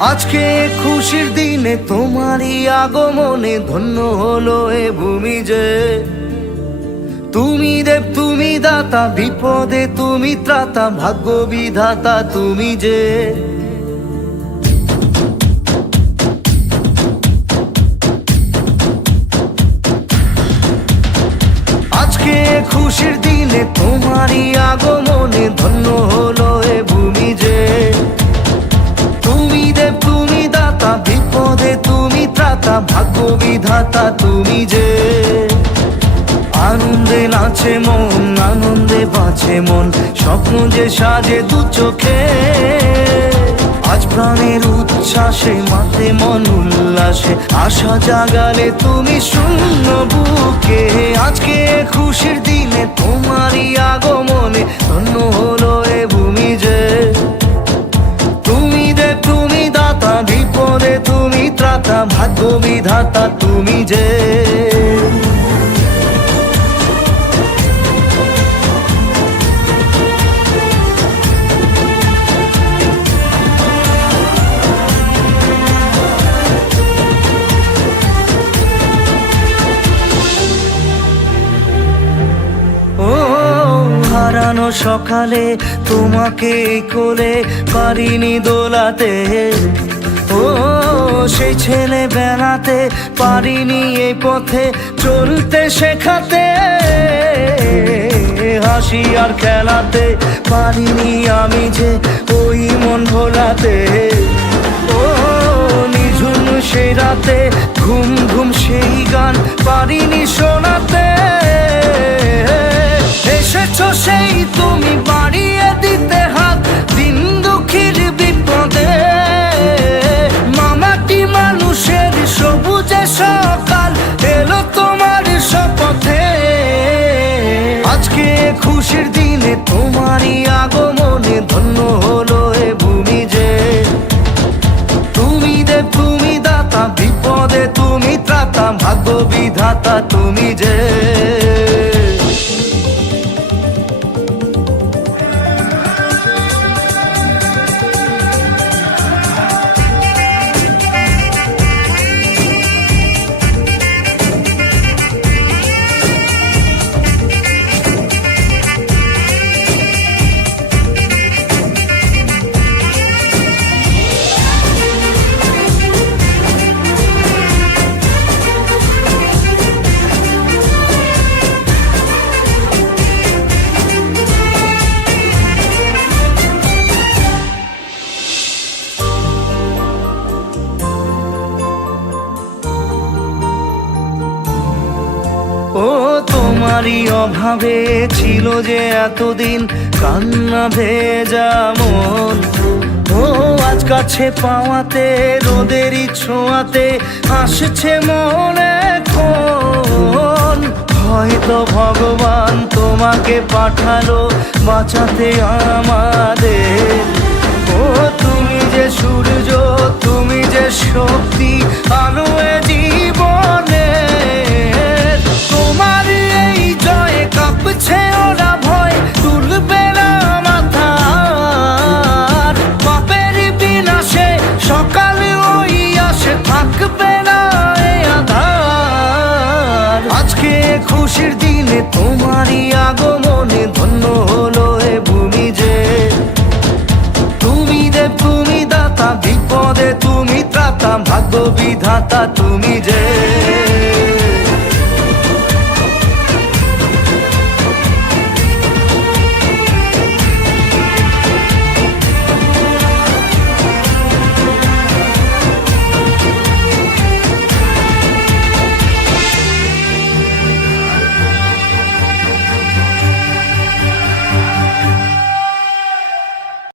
আজকে খুশির দিনে তোমারই আগমনে ধন্য হলো এ ভূমি যে। তুমি দেব তুমি দাতা, বিপদে তুমি ত্রাতা, ভাগ্য বিধাতা তুমি যে। আজকে খুশির দিনে তোমারই আগমনে ধন্য হলো এ ভূমি যে। তুমি দেব তুমি দাতা, বিপদে তুমি ত্রাতা, ভাগ্য বিধাতা তুমি যে। আনন্দে নাচে মন, আনন্দে বাঁচে মন, স্বপ্ন যে সাজে দু চোখে। আজ প্রাণের উচ্ছ্বাসে মাতে মন উল্লাসে, আশা জাগালে তুমি শূন্য বুকে। আজকে খুশির দিনে তোমারই আগমনে ধন্য হলো এ ভূমি যে। তুমি দেব তুমি দাতা, বিপদে তুমি ত্রাতা, ভাগ্য বিধাতা তুমি যে। হারানো সকালে তোমাকে কোলে পারিনি দোলাতে, ও সেই ছেলে বেড়াতে পারিনি এই পথে চলতে শেখাতে। হাসি আর খেলাতে পারিনি আমি যে ওই মন ভোলাতে। ও নিঝুম সেই রাতে ঘুম ঘুম সেই গান পারিনি শোনাতে। এসেছো সেই তুমি বাড়িয়ে দিতে হাত দিন দুঃখীর বিপদে। মামাটি মানুষের সবুজে সকাল এলো তোমার শপথে। আজকে খুশির দিনে তোমারই আগমনে ধন্য হলো এ ভূমি যে। তুমি দেব তুমি দাতা, বিপদে তুমি ত্রাতা, ভাগ্য বিধাতা তুমি যে। ও তোমারই অভাবে ছিল যে এতদিন কান্না ভেজা মন। ও আজ কাছে পাওয়াতে রোদেরই ছোঁয়াতে আসছে মনে এখন। হয়তো ভগবান তোমাকে পাঠালো বাঁচাতে আমাদের। ও তুমি যে সূর্য, তুমি যে শক্তি, আলো এ জীবনে। তোমার এই জয়ে কাঁপছে ওরা ভয়, তুলবে না মাথা। পাপের বিনাশে সকালে ওই আসে, থাকবে না এই আধার। আজকে খুশির দিনে তোমারই আগমনে ধন্য হলো এ ভূমি যে। তুমি দেব তুমি দাতা, বিপদে তুমি ত্রাতা, ভাগ্য বিধাতা তুমি যে।